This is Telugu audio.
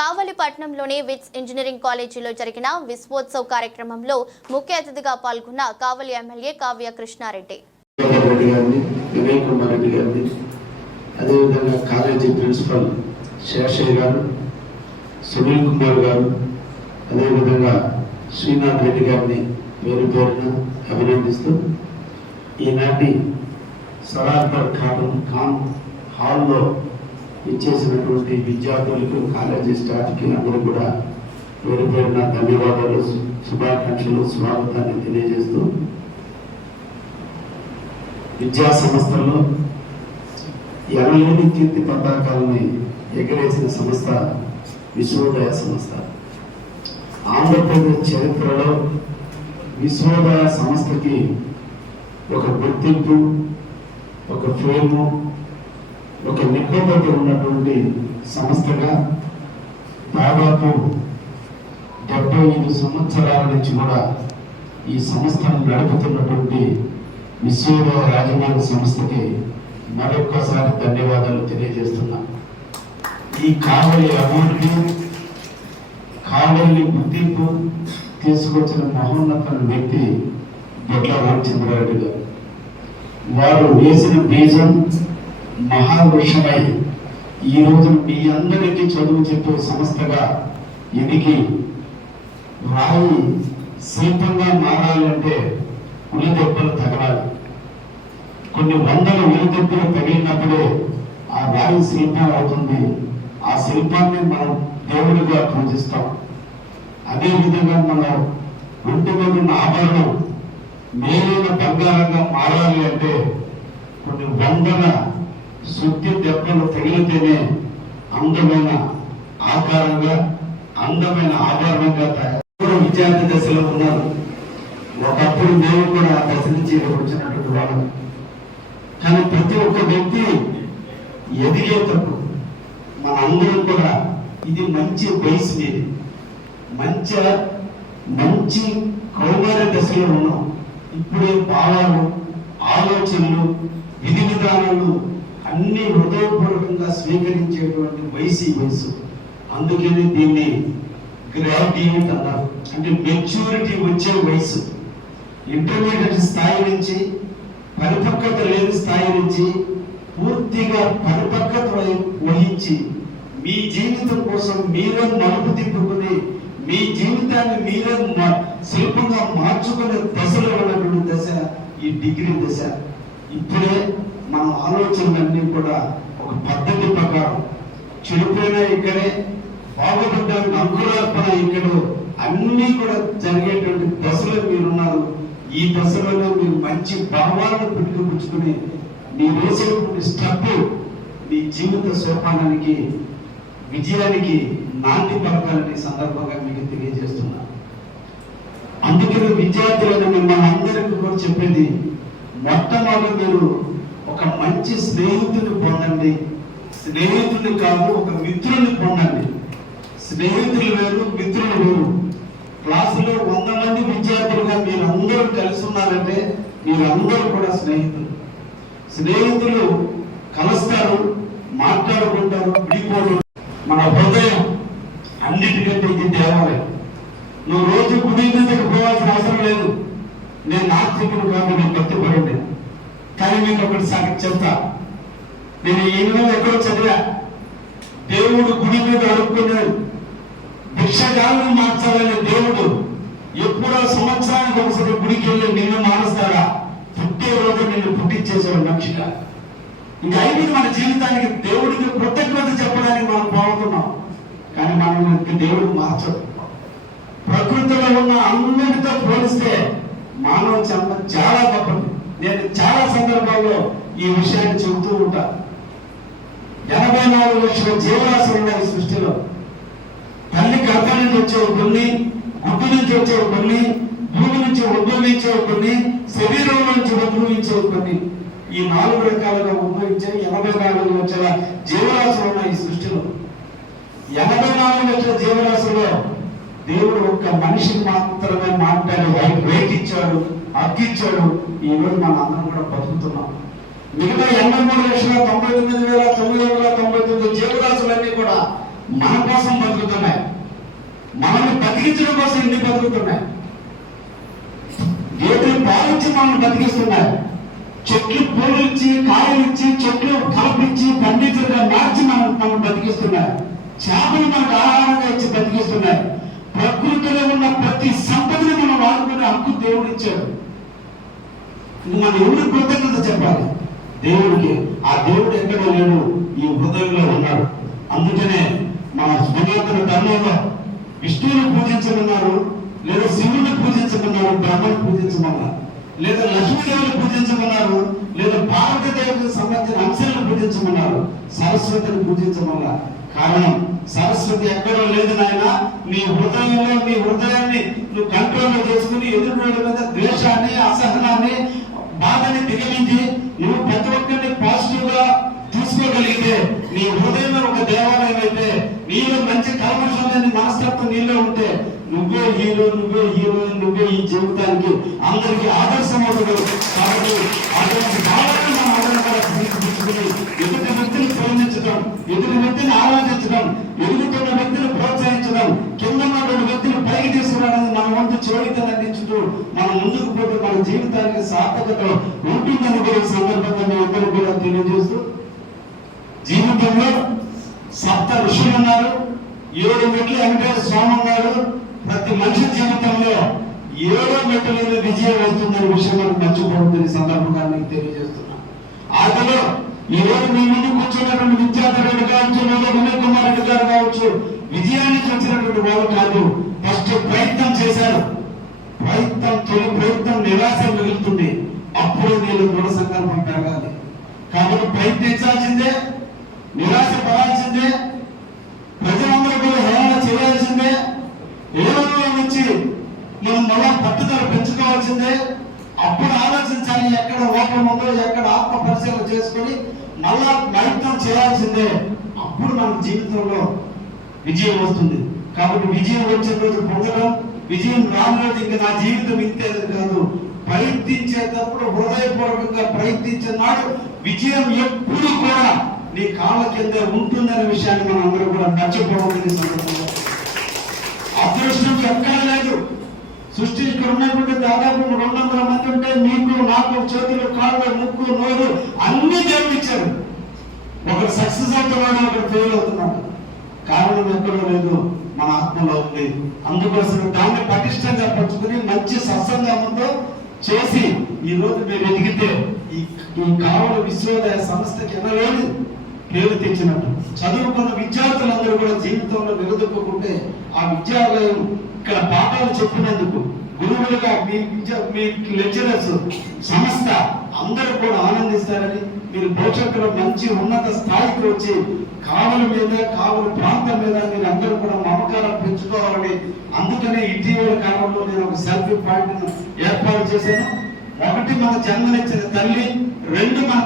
కావలి పట్టణంలోని విట్స్ ఇంజనీరింగ్ కాలేజీలో జరిగిన విశ్వోత్సవ్ కార్యక్రమంలో ముఖ్య అతిథిగా పాల్గొన్న కావలి ఎమ్మెల్యే కావ్య కృష్ణారెడ్డి. అదేవిధంగా కాలేజీ ప్రిన్సిపల్ శేషయ్య గారు, సునీల్ కుమార్ గారు, అదేవిధంగా శ్రీనాథ్ రెడ్డి గారిని పేరు పేరున అభినందిస్తూ ఈనాటి సరార్పర్ ఖాన్ హాల్లో ఇచ్చేసినటువంటి విద్యార్థులకు, కాలేజీ స్టాఫ్కి అందరూ కూడా పేరు పేరున ధన్యవాదాలు, శుభాకాంక్షలు, స్వాగతాన్ని తెలియజేస్తూ విద్యా సంస్థల్లో ఎనలేని కీర్తి పతాకాలని ఎగరేసిన సంస్థ విశ్వోదయ సంస్థ. ఆంధ్రప్రదేశ్ చరిత్రలో విశ్వోదయ సంస్థకి ఒక గుర్తింపు, ఒక ఫేము, ఒక నిబద్ధత ఉన్నటువంటి సంస్థగా దాదాపు 75 సంవత్సరాల నుంచి కూడా ఈ సంస్థను నడుపుతున్నటువంటి విశ్వోదయ యాజమాన్య సంస్థకి మరొక్కసారి ధన్యవాదాలు తెలియజేస్తున్నా. ఈ కావలి అభివృద్ధి, కావలి గుర్తింపు తీసుకొచ్చిన మహోన్నత వ్యక్తి బొట్ల రామచంద్రారెడ్డి గారు. వారు వేసిన బీజం మహావృక్షమై ఈ రోజు మీ అందరికీ చదువు చెప్పే సంస్థగా ఎదిగి రాయి శిల్పంగా మారాలంటే ఉలిదెబ్బలు తగలాలి. కొన్ని వందల ఉలిదెబ్బలు తగిలినప్పుడే ఆ రాయి శిల్పం అవుతుంది. ఆ శిల్పాన్ని మనం దేవుడిగా పూజిస్తాం. అదేవిధంగా మనం ఒంటి మీద ఉన్న ఆభరణం మేలైన బంగారంగా మారాలి అంటే కొన్ని వందల శుద్ధి దెబ్బలు తగిలితేనే అందమైన ఆకారంగా, అందమైన ఆభరణంగా తయారు. విద్యార్థి దశలో ఉన్నారు. ఒకప్పుడు మేము కూడా ఆ దశ నుంచి వచ్చినటువంటి వాళ్ళు. కానీ ప్రతి ఒక్క వ్యక్తి ఎదిగేటప్పుడు మన అందరం కూడా ఇది మంచి వయసు మీద మంచి కౌమార దశలో ఉన్నాం. ఇప్పుడే భావాలు, ఆలోచనలు, విధి విధానాలు అన్ని హృదయపూర్వకంగా స్వీకరించేటువంటి వయసు. అందుకని దీన్ని గ్రాడ్యుయేట్ అన్నారు. అంటే మెచ్యూరిటీ వచ్చే వయసు. ఇంటర్మీడియట్ స్థాయి నుంచి, పరిపక్వత లేని స్థాయి నుంచి పూర్తిగా పరిపక్వత వహించి మీ జీవితం కోసం మీరే నలుపు తిప్పుకుని మీ జీవితాన్ని మీరే శిల్పంగా మార్చుకునే దశలో ఉన్నటువంటి దశ ఈ డిగ్రీ దశ. ఇప్పుడే మన ఆలోచనలన్నీ కూడా ఒక పద్ధతి ప్రకారం, చెడిపోయినా ఇక్కడే, బాగుపడ్డ అంకురార్పణ ఇక్కడ, అన్నీ కూడా జరిగేటువంటి దశలో మీరున్నారు. ఈ దశలోనే మీరు మంచి భావాలను పుట్టుకుపుచ్చుకుని మీ వేసేటువంటి స్టెప్ మీ జీవిత సోపానానికి, విజయానికి నాంది పలకాలని సందర్భంగా మీకు తెలియజేస్తున్నా. అందుకని విద్యార్థులను మిమ్మల్ని అందరికీ కూడా చెప్పేది, మొట్టమొదటి మీరు ఒక మంచి స్నేహితుని పొందండి. స్నేహితుని కాదు, ఒక మిత్రుని పొందండి. స్నేహితులు వేరు, మిత్రులు వేరు. క్లాసులో 100 మంది విద్యార్థులుగా మీరు అందరూ కలిసి ఉన్నారంటే మీరందరూ కూడా స్నేహితులు కలుస్తారు, మాట్లాడుకుంటారు, విడిపోరు. మన హృదయం అన్నిటికంటే ఇది దేవాలయం. నువ్వు రోజు గుడి మీదకి పోవాల్సిన అవసరం లేదు. నేను నాస్తికుడు కాదు, నేను కట్టుబడి. కానీ మీకు ఒకటి సంగతి చెప్తా. నేను ఎన్నో ఎక్కడో చదివా. దేవుడు గుడి మీద అడుక్కున్నాడు. భిక్షగాలను మార్చాలని దేవుడు ఎప్పుడో సంవత్సరానికి ఒకసారి గుడికి వెళ్ళి నిన్ను మారుస్తాడా? పుట్టే రోజు నిన్ను పుట్టించేసాడు మనిషిగా. ఇంకా అయిపోయింది మన జీవితానికి. దేవుడికి కృతజ్ఞత చెప్పడానికి మనం పోతున్నాం. కానీ మనం దేవుడు మార్చడు. ప్రకృతిలో ఉన్న అందరితో పోలిస్తే మానవ జన్మ చాలా గొప్పది. నేను చాలా సందర్భాల్లో ఈ విషయాన్ని చెబుతూ ఉంటా. 84 లక్షల జీవరాశులు ఉన్నాయి సృష్టిలో. తల్లి గర్భ నుంచి వచ్చేవి కొన్ని, గుడ్డు నుంచి వచ్చేవి కొన్ని, భూమి నుంచి ఉద్భవించేవి కొన్ని, శరీరం నుంచి ఉద్భవించేవి కొన్ని. ఈ 4 రకాలుగా ఉద్భవించే 84 లక్షల జీవరాశులు ఉన్నాయి ఈ సృష్టిలో. 84 లక్షల జీవరాశుల్లో దేవుడు ఒక్క మనిషిని మాత్రమే మాట్లాడి వెయిట్ ఇచ్చాడు, హక్కిచ్చాడు. ఈ రోజు మన అందరం కూడా బతుకుతున్నాం. మిగతా 83,99,999 జీవరాశులన్నీ కూడా మన కోసం బతుకుతున్నాయి, మనల్ని బతికించడం కోసం ఇన్ని బతుకుతున్నాయి. గేదెలు పాలించి మనల్ని బతికిస్తున్నాయి, చెట్లు పూలు ఇచ్చి కాయలు ఇచ్చి చెట్లు కలపించి పండించగా మార్చి మనం బతికిస్తున్నాయి, చేపలు మనకు ఆహారంగా ఇచ్చి బతికిస్తున్నాయి. ప్రకృతిలో ఉన్న ప్రతి సంపదని మనం వాడుకునే హక్కు దేవుడు ఇచ్చాడు. ఇది మన ఎవరి కృతజ్ఞత చెప్పాలి దేవుడికి. ఆ దేవుడు ఎక్కడ లేడు, ఈ హృదయంలో ఉన్నాడు. అందుకనే మన సనాతన ధర్మంలో విష్ణువుని పూజించమన్నారు, లేదా శివుని పూజించమన్నారు, బ్రహ్మను పూజించమన్నారు, లేదా లక్ష్మీదేవిని పూజించమన్నారు, లేదా పార్వతీదేవికి సంబంధించిన అంశాలను పూజించమన్నారు, సరస్వతిని పూజించమన్నారు. కారణం సరస్వతి ఎక్కడో లేదు నాయన. నీ హృదయంలో నీ హృదయాన్ని నువ్వు కంట్రోల్లో చేసుకుని ఎదుటి మీద ద్వేషాన్ని, అసహనాన్ని, బాధని దిగమించి నువ్వు ప్రతి ఒక్కరిని పాజిటివ్ గా తీసుకోగలిగితే, నీ హృదయంలో ఒక దేవాలయం అయితే, నీలో మంచి కల్మషం లేని మనస్తత్వం నీలో ఉంటే, నువ్వే హీరో, నువ్వే హీరోయిన్, నువ్వే ఈ జీవితానికి అందరికీ ఆదర్శం అవుతుంది. కాబట్టి అటువంటి భావాలను మనం అందరం కూడా తీసుకుని ఎదుటి వ్యక్తిని ప్రేమించడం, ఎదుటి వ్యక్తిని ఆలోచించడం, ఎదుగుతున్న వ్యక్తిని ప్రోత్సహించడం, కింద ఉన్నటువంటి వ్యక్తిని పైకి తీసుకురావడానికి మన వంతు చేయుతను అందించుతూ మనం ముందుకు పోతే మన జీవితానికి సార్థకత ఉంటుందని కూడా ఈ సందర్భంగా మీ అందరూ కూడా తెలియజేస్తూ, జీవితంలో 7 ఋషులు ఉన్నారు, 7 మెట్లు వెంకటేశ్వర స్వామి ఉన్నారు. ప్రతి మనిషి జీవితంలో 7వ మెట్టు మీద విజయం వస్తుందనే విషయం మనం మర్చిపోవద్దని సందర్భంగా మీకు తెలియజేస్తున్నా. ఆటలో ఈ రోజు మీ ముందు కూర్చున్నటువంటి విద్యార్థి రెడ్డి కావచ్చు, లేదా వినయ్ కుమార్ రెడ్డి గారు కావచ్చు, విజయాన్ని చూసినటువంటి వాళ్ళు కాదు. ఫస్ట్ ప్రయత్నం చేశారు. తొలి ప్రయత్నం నిరాశ మిగులుతుంది. అప్పుడు నేను దృఢ సంకల్పం పెరగాలి. కాబట్టి ప్రయత్నించాల్సిందే, నిరాశ పడాల్సిందే, ప్రజలందరూ కూడా హేళన చేయాల్సిందే, హేళనలో నుంచి మనం మళ్ళా పట్టుదల పెంచుకోవాల్సిందే. అప్పుడు ఆలోచించాలి ఎక్కడ లోపం ఉందో, ఎక్కడ ఆత్మ పరిశీలన చేసుకొని మళ్ళా ప్రయత్నం చేయాల్సిందే. అప్పుడు మన జీవితంలో విజయం వస్తుంది. కాబట్టి విజయం వచ్చిన రోజు పొందడం, విజయం రాని రోజు ఇంకా నా జీవితం ఇంతేది కాదు. ప్రయత్నించేటప్పుడు హృదయపూర్వకంగా ప్రయత్నించిన నాడు విజయం ఎప్పుడు కూడా నీ కాళ్ళ కింద ఉంటుందనే విషయాన్ని మనం అందరూ కూడా మర్చిపోవడం. అదృష్టం ఎక్కడ లేదు. సృష్టి ఇక్కడ ఉన్నటువంటి దాదాపు 200 మంది ఉంటే నీకు నాకు చేతులు, కాళ్ళు, ముక్కు, నోరు అన్ని దేవుడు ఇచ్చారు. ఒకరు సక్సెస్ అవుతున్నాడు, ఒకరు ఫెయిల్ అవుతున్నాడు. కారణం ఎక్కడో లేదు, మన ఆత్మలో ఉంది. అందుకోసం దాన్ని పటిష్టంగా పంచుకుని మంచి సత్సంగంతో చేసి ఈ రోజు మేము ఎదిగితే ఈ కావల విశ్వోదయ సంస్థకి ఎన్నలేదు పేరు తెచ్చినట్టు. చదువుకున్న విద్యార్థులందరూ కూడా జీవితంలో నిలదొక్కుంటే ఆ విద్యాలయం ఇక్కడ పాఠాలు చెప్పినందుకు గురువులుగా మీ లెక్చరర్స్ సంస్థ అందరూ కూడా ఆనందిస్తారని, మీరు భవిష్యత్తులో మంచి ఉన్నత స్థాయికి వచ్చి కావల మీద, కావల ప్రాంతం మీద మీరు అందరూ కూడా మమకారం పెంచుకోవాలని, అందుకనే ఇటీవల కాలంలో నేను ఒక సెల్ఫీ పాయింట్ ఏర్పాటు చేశాను. 1 మన జన్మనిచ్చిన తల్లి, 2 మన